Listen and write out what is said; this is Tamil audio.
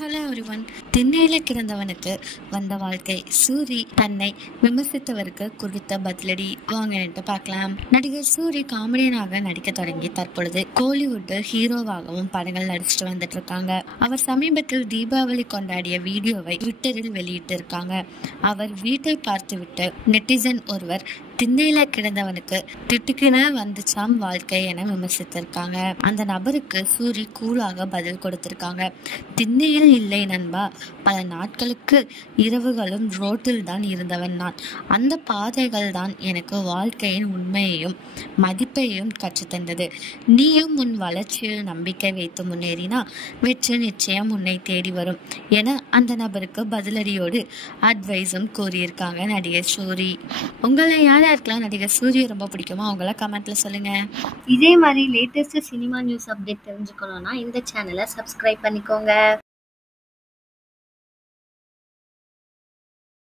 Hello everyone. திண்ணையில கிடந்தவனுக்கு வந்த வாழ்க்கை. சூரி தன்னை விமர்சித்தவருக்கு குறித்த பதிலடி வாங்க பார்க்கலாம். நடிகர் சூரி காமெடியனாக நடிக்க தொடங்கி தற்பொழுது கோலிவுட் ஹீரோவாகவும் படங்கள் நடிச்சுட்டு வந்துட்டு இருக்காங்க. அவர் சமீபத்தில் தீபாவளி கொண்டாடிய வீடியோவை ட்விட்டரில் வெளியிட்டு இருக்காங்க. அவர் வீட்டை பார்த்துவிட்டு நெட்டிசன் ஒருவர் திண்ணையில கிடந்தவனுக்கு திட்டுக்கின வந்துச்சாம் வாழ்க்கை என விமர்சித்திருக்காங்க. அந்த நபருக்கு சூரி கூலாக பதில் கொடுத்திருக்காங்க. திண்ணையில் இல்லை நண்பா, பல நாட்களுக்கு இரவுகளும் ரோட்டில் தான் இருந்தவன் நான். அந்த பாதைகள் தான் எனக்கு வாழ்க்கையின் உண்மையையும் மதிப்பையும் கற்றுத்தந்தது. நீயும் உன் வளர்ச்சியில் நம்பிக்கை வைத்து முன்னேறினா வெற்றி நிச்சயம் உன்னை தேடி வரும் என அந்த நபருக்கு பதிலடியோடு அட்வைஸும் கூறியிருக்காங்க நடிகர் சூரி. உங்களை யாருக்கெல்லாம் நடிகர் சூரிய ரொம்ப பிடிக்குமோ அவங்கள கமெண்ட்ல சொல்லுங்க. இதே மாதிரி லேட்டஸ்ட் சினிமா நியூஸ் அப்டேட் தெரிஞ்சுக்கணும்னா இந்த சேனலை சப்ஸ்கிரைப் பண்ணிக்கோங்க.